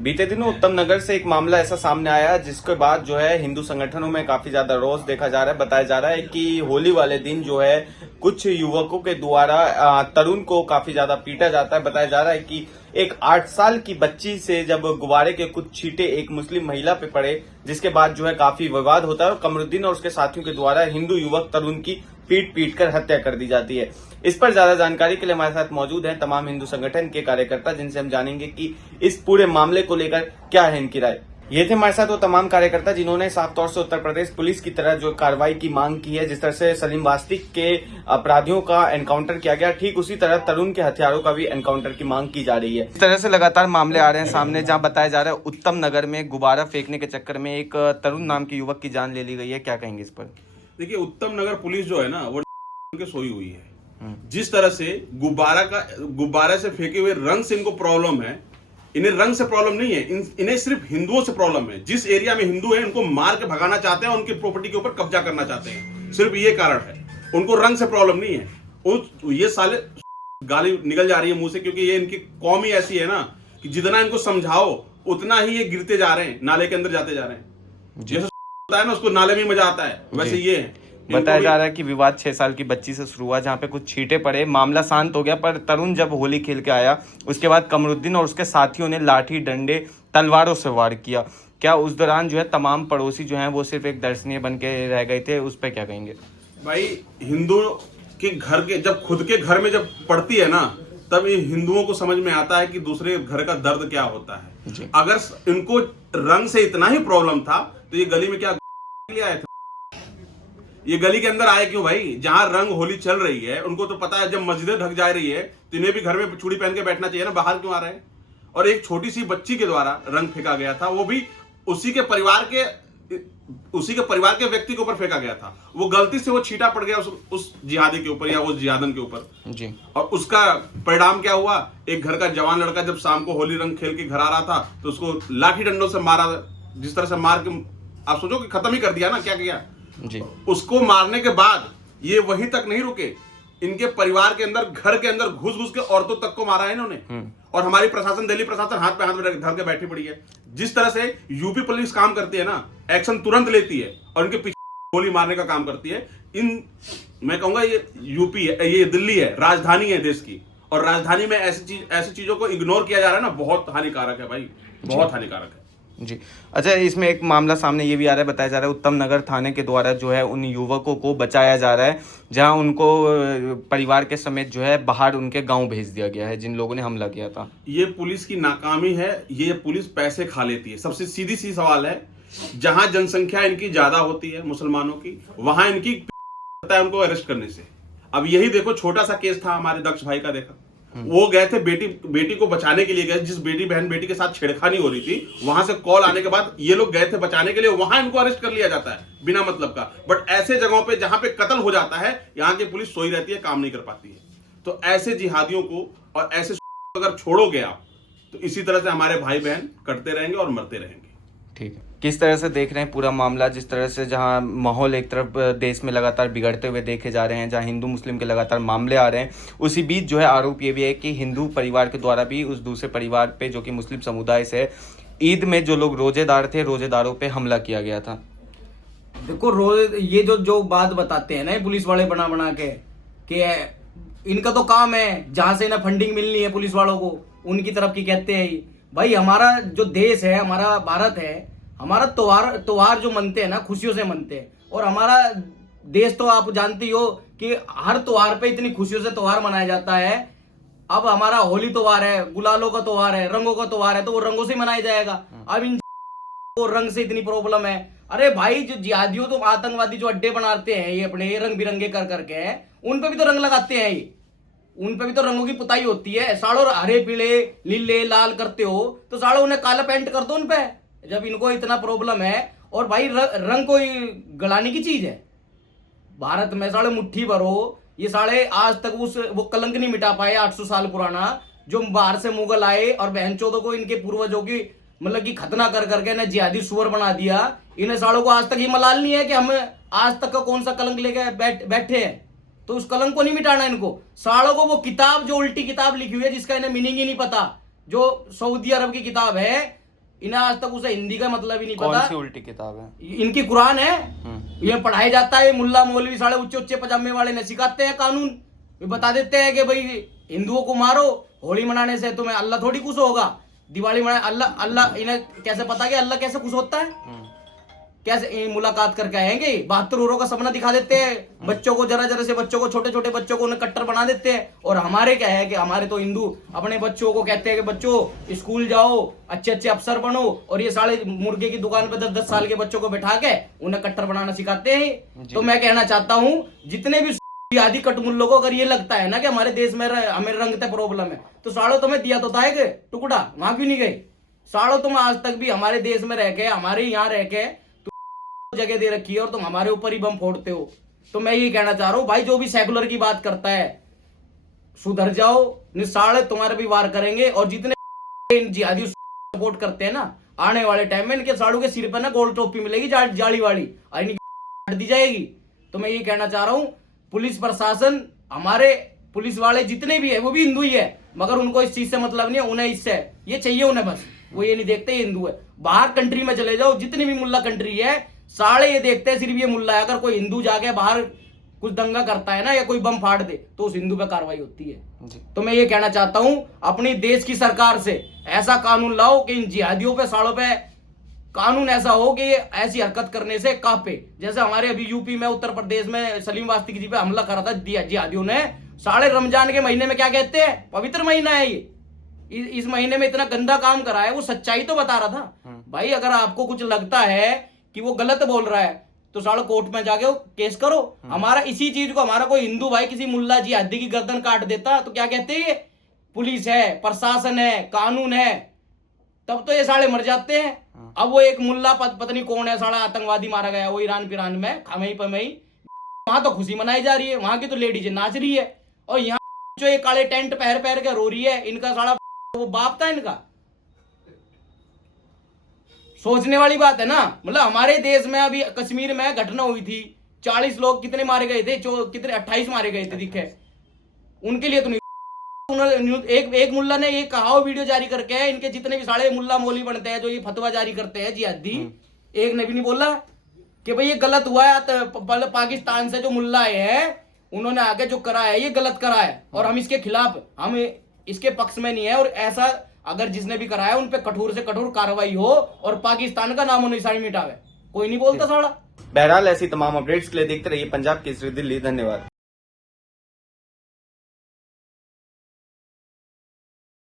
बीते दिनों उत्तम नगर से एक मामला ऐसा सामने आया जिसके बाद जो है हिंदू संगठनों में काफी ज्यादा रोष देखा जा रहा है। बताया जा रहा है कि होली वाले दिन जो है कुछ युवकों के द्वारा तरुण को काफी ज्यादा पीटा जाता है। बताया जा रहा है कि एक 8 साल की बच्ची से जब गुब्बारे के कुछ छींटे एक मुस्लिम महिला पे पड़े, जिसके बाद जो है काफी विवाद होता है और कमरुद्दीन और उसके साथियों के द्वारा हिंदू युवक तरुण की पीट कर हत्या कर दी जाती है। इस पर ज्यादा जानकारी के लिए हमारे साथ मौजूद हैं तमाम हिंदू संगठन के कार्यकर्ता, जिनसे हम जानेंगे कि इस पूरे मामले को लेकर क्या है इनकी राय। ये थे हमारे साथ वो तमाम कार्यकर्ता जिन्होंने साफ तौर से उत्तर प्रदेश पुलिस की तरह जो कार्रवाई की मांग की है। जिस तरह से सलीम वास्तिक के अपराधियों का एनकाउंटर किया गया, ठीक उसी तरह तरुण के हथियारों का भी एनकाउंटर की मांग की जा रही है। इस तरह से लगातार मामले आ रहे हैं सामने, जहां बताया जा रहा है उत्तम नगर में गुब्बारा फेंकने के चक्कर में एक तरुण नाम के युवक की जान ले ली गई है। क्या कहेंगे इस पर? देखिए, उत्तम नगर पुलिस जो है ना वो के सोई हुई है। जिस तरह से गुब्बारा से फेंके हुए रंग से इनको प्रॉब्लम है, इन्हें रंग से प्रॉब्लम नहीं है, इन्हें सिर्फ हिंदुओं से प्रॉब्लम है। जिस एरिया में हिंदू है उनको मार के भगाना चाहते हैं, उनकी प्रॉपर्टी के ऊपर कब्जा करना चाहते हैं। सिर्फ ये कारण है, उनको रंग से प्रॉब्लम नहीं है। ये साले गाली निकल जा रही है मुंह से, क्योंकि ये इनकी कौम ही ऐसी है ना कि जितना इनको समझाओ उतना ही ये गिरते जा रहे हैं, नाले के अंदर जाते जा रहे हैं। जैसे होता है ना, उसको नाले में मजा आता है, वैसे ये है। बताया जा रहा है कि विवाद 6 साल की बच्ची से शुरू हुआ, जहां पे कुछ छींटे पड़े, मामला शांत हो गया। पर तरुण जब होली खेल के आया, उसके बाद कमरुद्दीन और उसके साथियों ने लाठी डंडे तलवारों से वार किया। क्या उस दौरान जो है तमाम पड़ोसी जो हैं वो सिर्फ एक दर्शनीय बन के रह गए थे? उस पर क्या कहेंगे? भाई, हिंदू के घर के जब खुद के घर में जब पड़ती है ना, तब ये हिंदुओं को समझ में आता है कि दूसरे घर का दर्द क्या होता है। अगर इनको रंग से इतना ही प्रॉब्लम था तो ये गली में क्या लिए आए थे? ये गली के अंदर आए क्यों भाई? जहां रंग होली चल रही है, उनको तो पता है जब मस्जिदें ढक जा रही है तो इन्हें भी घर में चूड़ी पहन के बैठना चाहिए ना। बाहर क्यों आ रहे हैं? और एक छोटी सी बच्ची के द्वारा रंग फेंका गया था, वो भी उसी के परिवार के व्यक्ति के ऊपर फेंका गया था। वो गलती से वो छींटा पड़ गया उस जिहादी के ऊपर या उस जिहादन के ऊपर जी। और उसका परिणाम क्या हुआ? एक घर का जवान लड़का जब शाम को होली रंग खेल के घर आ रहा था तो उसको लाठी डंडों से मारा। जिस तरह से मार के आप सोचो कि खत्म ही कर दिया ना, क्या किया जी। उसको मारने के बाद ये वहीं तक नहीं रुके, इनके परिवार के अंदर, घर के अंदर घुस के औरतों तक को मारा है इन्होंने। और हमारी प्रशासन, दिल्ली प्रशासन हाथ पे हाथ धर के बैठी पड़ी है। जिस तरह से यूपी पुलिस काम करती है ना, एक्शन तुरंत लेती है और इनके पीछे गोली मारने का काम करती है। मैं कहूंगा ये यूपी है, ये दिल्ली है, राजधानी है देश की, और राजधानी में ऐसी चीजों को इग्नोर किया जा रहा है ना, बहुत हानिकारक है भाई, बहुत हानिकारक है जी। अच्छा, इसमें एक मामला सामने ये भी आ रहा है, बताया जा रहा है उत्तम नगर थाने के द्वारा जो है उन युवकों को बचाया जा रहा है, जहां उनको परिवार के समेत जो है बाहर उनके गांव भेज दिया गया है, जिन लोगों ने हमला किया था। ये पुलिस की नाकामी है। ये पुलिस पैसे खा लेती है। सबसे सीधी सी सवाल है, जहां जनसंख्या इनकी ज्यादा होती है मुसलमानों की, वहां इनकी होता है उनको अरेस्ट करने से। अब यही देखो, छोटा सा केस था हमारे दक्ष भाई का, देखा वो गए थे बेटी को बचाने के लिए गए, जिस बेटी के साथ छेड़खानी हो रही थी, वहां से कॉल आने के बाद ये लोग गए थे बचाने के लिए, वहां इनको अरेस्ट कर लिया जाता है बिना मतलब का। बट ऐसे जगहों पे जहां पे कत्ल हो जाता है, यहाँ की पुलिस सोई रहती है, काम नहीं कर पाती है। तो ऐसे जिहादियों को और ऐसे अगर छोड़ोगे आप, तो इसी तरह से हमारे भाई बहन कटते रहेंगे और मरते रहेंगे। ठीक है, किस तरह से देख रहे हैं पूरा मामला? जिस तरह से जहां माहौल एक तरफ देश में लगातार बिगड़ते हुए देखे जा रहे हैं, जहां हिंदू मुस्लिम के लगातार मामले आ रहे हैं, उसी बीच जो है आरोप ये भी है कि हिंदू परिवार के द्वारा भी उस दूसरे परिवार पे, जो कि मुस्लिम समुदाय से, ईद में जो लोग रोजेदार थे, रोजेदारों पे हमला किया गया था। देखो, रोज ये जो बात बताते हैं ना पुलिस वाले बना के कि इनका तो काम है, जहां से ना फंडिंग मिलनी है पुलिस वालों को, उनकी तरफ की कहते हैं। भाई, हमारा जो देश है, हमारा भारत है, हमारा त्योहार जो मनते हैं ना, खुशियों से मनते हैं। और हमारा देश तो आप जानती हो कि हर त्योहार पे इतनी खुशियों से त्योहार मनाया जाता है। अब हमारा होली त्योहार है, गुलालों का त्योहार है, रंगों का त्योहार है, तो वो रंगों से मनाया जाएगा। अब इन को रंग से इतनी प्रॉब्लम है। अरे भाई, जो जिहादियों, तो आतंकवादी जो अड्डे बनाते हैं ये अपने रंग बिरंगे कर करके, उन पे भी तो रंग लगाते हैं ये, उन पे भी तो रंगों की पुताई होती है। साड़ो हरे पीले नीले लाल करते हो तो साड़ो उन्हें काला पेंट कर दो उन पे, जब इनको इतना प्रॉब्लम है। और भाई, रंग कोई गलाने की चीज है? भारत में साड़े मुट्ठी भरो, ये साड़े आज तक वो कलंक नहीं मिटा पाए 800 साल पुराना, जो बाहर से मुगल आए और बहन चौदह को इनके पूर्वजों की मतलब की खतना कर करके ना जिहादी सुअर बना दिया। इन्हें साड़ों को आज तक ये मलाल नहीं है कि हम आज तक का कौन सा कलंक लेके बैठे हैं। तो उस कलंक को नहीं मिटाना इनको। सालों को वो किताब, जो उल्टी किताब लिखी हुई है, जिसका इन्हें मीनिंग ही नहीं पता, जो सऊदी अरब की किताब है, इन्हें आज तक उसे हिंदी का मतलब ही नहीं कौन पता। सी उल्टी किताब है? इनकी कुरान है, ये पढ़ाया जाता है। मुल्ला मौलवी साढ़े उच्चे उच्चे पजामे वाले ने सिखाते हैं कानून। ये बता देते हैं कि भाई हिंदुओं को मारो, होली मनाने से तुम्हें अल्लाह थोड़ी खुश होगा। दिवाली मनाए अल्लाह इन्हें कैसे पता कि अल्लाह कैसे खुश होता है? कैसे मुलाकात करके आएंगे? 72 औरों का सपना दिखा देते हैं बच्चों को, जरा जरा से बच्चों को, छोटे छोटे बच्चों को उन्हें कट्टर बना देते हैं। और हमारे क्या है कि हमारे तो हिंदू अपने बच्चों को कहते हैं कि बच्चों स्कूल जाओ, अच्छे अच्छे अफसर बनो, और ये साले मुर्गे की दुकान पे 10-10 साल के बच्चों को बैठा के उन्हें कट्टर बनाना सिखाते हैं। तो मैं कहना चाहता हूँ जितने भी आदि कटमुल्लों को अगर ये लगता है ना कि हमारे देश में हमें रंगते प्रॉब्लम है, तो साड़ो तुम्हें दिया तो था एक टुकड़ा, वहां क्यों नहीं गए? साड़ो तुम आज तक भी हमारे देश में रह के, हमारे यहाँ रह के जगह दे रखी है और तुम हमारे ऊपर ही बम फोड़ते हो। तो मैं ये कहना चाह रहा हूँ भाई, जो भी सेकुलर की बात करता है सुधर जाओ, निसाड़े तुम्हारे भी वार करेंगे। और जितने जिहादी सपोर्ट करते हैं ना, आने वाले टाइम में इनके साड़ू के सिर पर ना गोल्ड टोपी मिलेगी जाली वाली, और इनकी काट दी जाएगी। तो मैं ये कहना चाह रहा हूँ पुलिस प्रशासन, हमारे पुलिस वाले जितने भी है वो भी हिंदू ही है, मगर उनको इस चीज से मतलब नहीं है। उन्हें इससे ये चाहिए, उन्हें बस वो ये नहीं देखते ये हिंदू है। बाहर कंट्री में चले जाओ, जितनी भी मुल्ला कंट्री है, साले ये देखते हैं सिर्फ ये मुल्ला है। अगर कोई हिंदू जाके बाहर कुछ दंगा करता है ना, या कोई बम फाड़ दे, तो उस हिंदू पे कार्रवाई होती है। तो मैं ये कहना चाहता हूं अपनी देश की सरकार से, ऐसा कानून लाओ कि इन जिहादियों पे, सालों पे कानून ऐसा हो कि ये ऐसी हरकत करने से कांपे। जैसे हमारे अभी यूपी में, उत्तर प्रदेश में सलीम वास्तिकी जी पे हमला करा था जिहादियों ने। साढ़े रमजान के महीने में क्या कहते हैं, पवित्र महीना है ये, इस महीने में इतना गंदा काम करा है। वो सच्चाई तो बता रहा था भाई। अगर आपको कुछ लगता है कि वो गलत बोल रहा है, तो सालो कोर्ट में जाके वो केस करो। हमारा इसी चीज को हमारा कोई हिंदू भाई किसी मुल्ला जिहादी की गर्दन काट देता, तो क्या कहते हैं, ये पुलिस है, प्रशासन है, कानून है, तब तो ये साले मर जाते हैं। अब वो एक मुल्ला पता नहीं कौन है, साला आतंकवादी मारा गया वो ईरान पिरान में, खमई पमई, वहां तो खुशी मनाई जा रही है, वहां की तो लेडीज नाच रही है, और यहाँ जो ये काले टेंट पहन पहन के रो रही है, इनका साला वो बाप था इनका। सोचने वाली बात है ना। मतलब हमारे देश में अभी कश्मीर में घटना हुई थी, 40 लोग कितने मारे गए थे, कितने 28 मारे गए थे दिखे, उनके लिए तो नहीं। एक मुल्ला ने ये कहा वीडियो जारी करके, इनके जितने भी सारे मुल्ला मौली बनते हैं जो ये फतवा जारी करते हैं जिहादी, एक ने भी नहीं बोला कि भाई ये गलत हुआ है। पाकिस्तान से जो मुल्ला आए हैं उन्होंने आगे जो करा है ये गलत करा है, और हम इसके खिलाफ, हम इसके पक्ष में नहीं है। और ऐसा अगर जिसने भी कराया उन पे कठोर से कठोर कार्रवाई हो, और पाकिस्तान का नामो निशान मिटावे। कोई नहीं बोलता साला। बहरहाल ऐसी तमाम अपडेट्स के लिए देखते रहिए पंजाब केसरी दिल्ली। धन्यवाद।